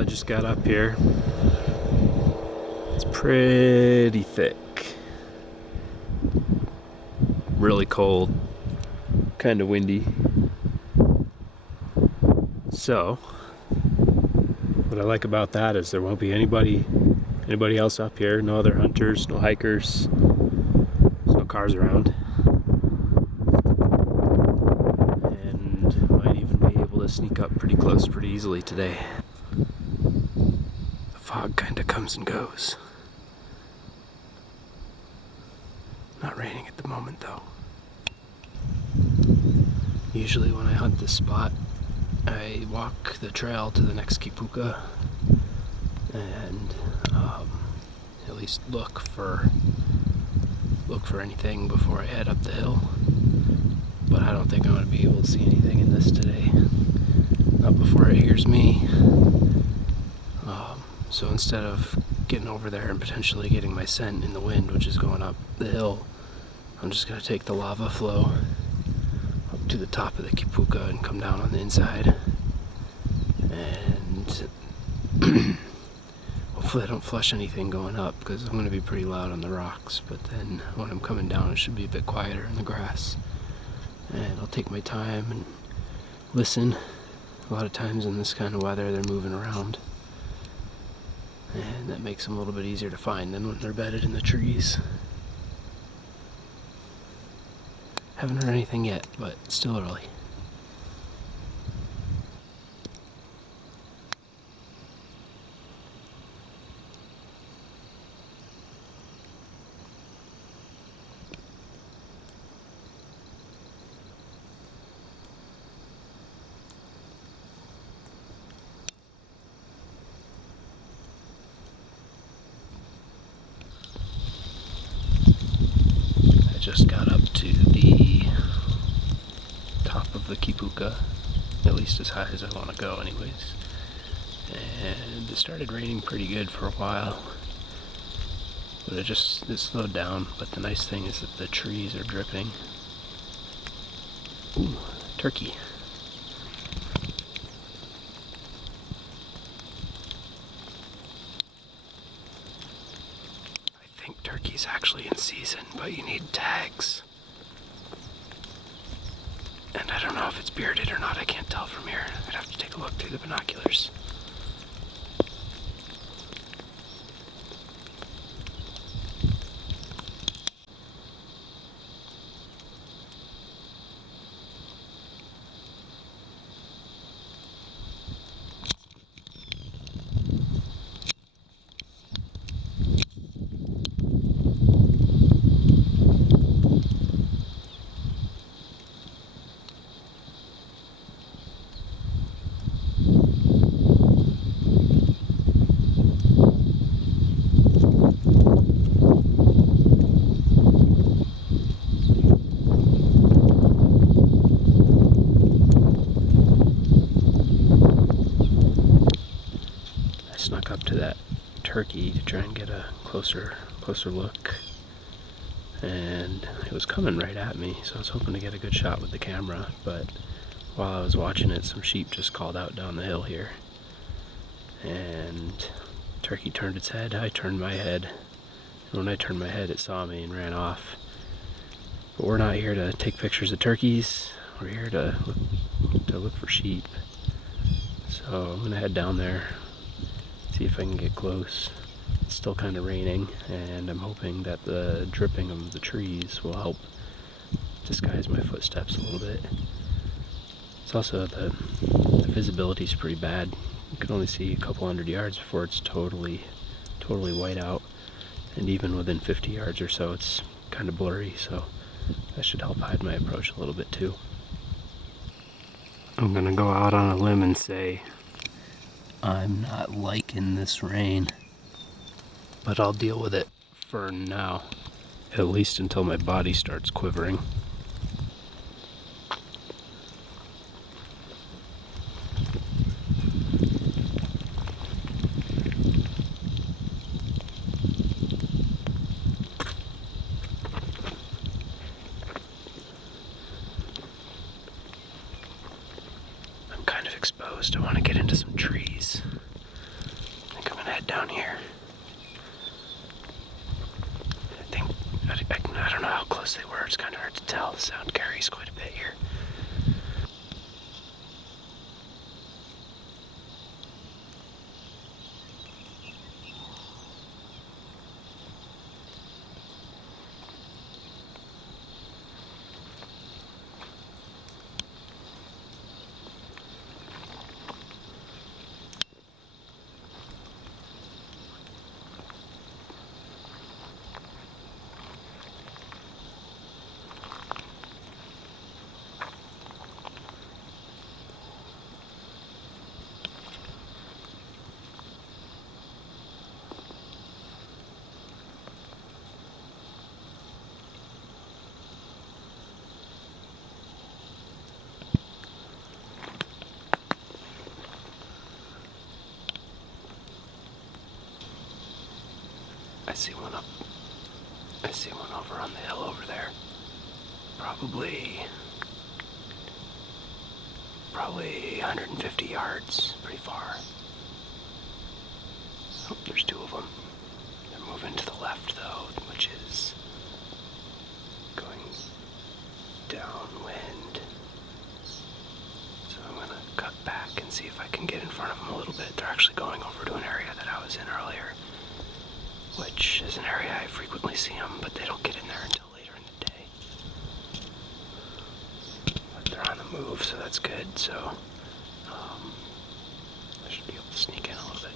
I just got up here. It's pretty thick. Really cold. Kind of windy. So, what I like about that is there won't be anybody else up here. No other hunters, no hikers. There's no cars around. And might even be able to sneak up pretty close pretty easily today. The fog kind of comes and goes. Not raining at the moment though. Usually when I hunt this spot, I walk the trail to the next kipuka and at least look for anything before I head up the hill. But I don't think I'm going to be able to see anything in this today. Not before it hears me. So instead of getting over there and potentially getting my scent in the wind, which is going up the hill, I'm just going to take the lava flow up to the top of the kipuka and come down on the inside. And hopefully I don't flush anything going up, because I'm going to be pretty loud on the rocks. But then when I'm coming down, it should be a bit quieter in the grass. And I'll take my time and listen. A lot of times in this kind of weather, they're moving around. And that makes them a little bit easier to find than when they're bedded in the trees. Haven't heard anything yet, but it's still early. Just got up to the top of the kipuka, at least as high as I want to go anyways, and it started raining pretty good for a while, but it slowed down. But the nice thing is that the trees are dripping. Ooh, turkey. Turkey's actually in season, but you need tags. And I don't know if it's bearded or not, I can't tell from here. I'd have to take a look through the binoculars. Snuck up to that turkey to try and get a closer look, and it was coming right at me, so I was hoping to get a good shot with the camera. But while I was watching it, some sheep just called out down the hill here, and turkey turned its head, I turned my head, and when I turned my head it saw me and ran off. But we're not here to take pictures of turkeys, we're here to look for sheep. So I'm gonna head down there, see if I can get close. It's still kind of raining, and I'm hoping that the dripping of the trees will help disguise my footsteps a little bit. It's also the visibility is pretty bad. You can only see a couple hundred yards before it's totally white out, and even within 50 yards or so it's kind of blurry, so that should help hide my approach a little bit too. I'm gonna go out on a limb and say I'm not liking this rain, but I'll deal with it for now, at least until my body starts quivering. I'm kind of exposed. I want to get into some trees. the sound carries quite a bit here. I see one up. I see one over on the hill over there. Probably 150 yards, pretty far. Oh, there's two of them. They're moving to the left though, which is going downwind. So I'm gonna cut back and see if I can get in front of them a little bit. They're actually going over to an area that I was in earlier, which is an area I frequently see them, but they don't get in there until later in the day. But they're on the move, so that's good. So I should be able to sneak in a little bit.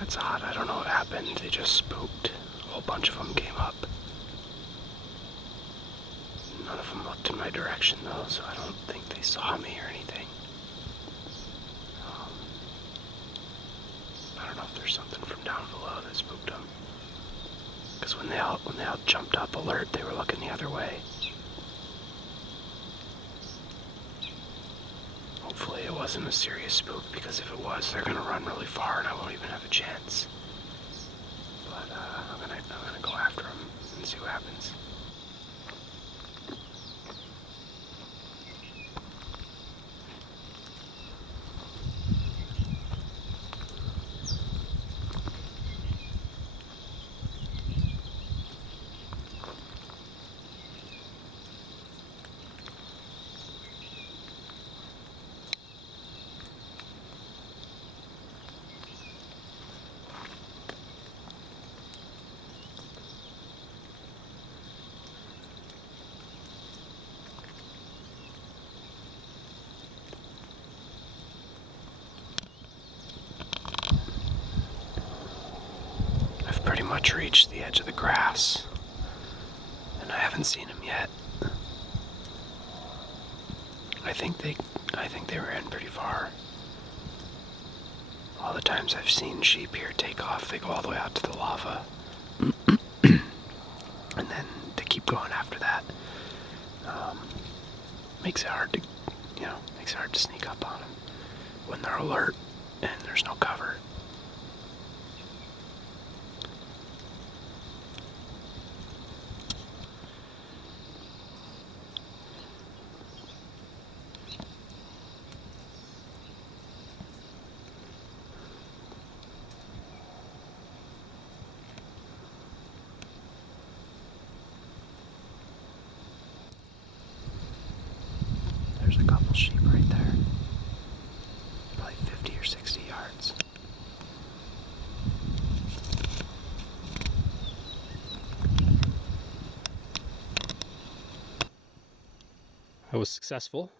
That's odd. I don't know what happened. They just spooked. A whole bunch of them came up. None of them looked in my direction though, so I don't think they saw me or anything. I don't know if there's something from down below that spooked them. Because when they all jumped up alert, they were looking the other way. Hopefully it wasn't a serious spook, because if it was, they're gonna run really far and I won't even have a chance. But I'm gonna go after them and see what happens. Pretty much reached the edge of the grass, and I haven't seen him yet. I think they ran pretty far. All the times I've seen sheep here take off, they go all the way out to the lava, and then they keep going after that. Makes it hard to sneak up on them when they're alert and there's no cover. There's a couple sheep right there. Probably 50 or 60 yards. I was successful.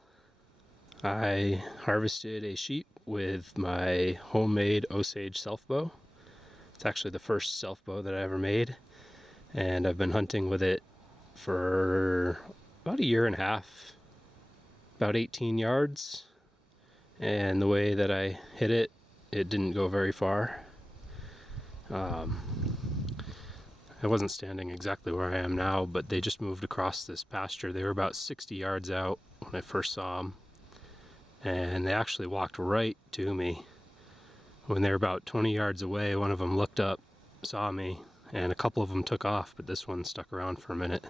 I harvested a sheep with my homemade Osage selfbow. It's actually the first selfbow that I ever made, and I've been hunting with it for about a year and a half. About 18 yards, and the way that I hit it, it didn't go very far. I wasn't standing exactly where I am now, but they just moved across this pasture. They were about 60 yards out when I first saw them, and they actually walked right to me. When they were about 20 yards away, one of them looked up, saw me, and a couple of them took off, but this one stuck around for a minute.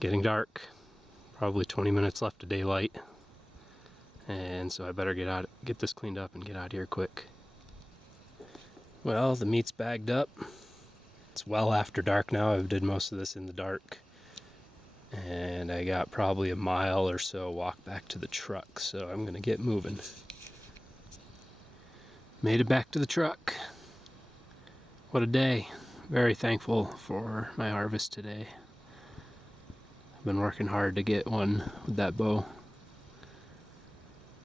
Getting dark, probably 20 minutes left of daylight, and so I better get this cleaned up and get out of here quick. Well, the meat's bagged up. It's well after dark now. I did most of this in the dark, and I got probably a mile or so walk back to the truck, so I'm gonna get moving. Made it back to the truck. What a day. Very thankful for my harvest today. I've been working hard to get one with that bow.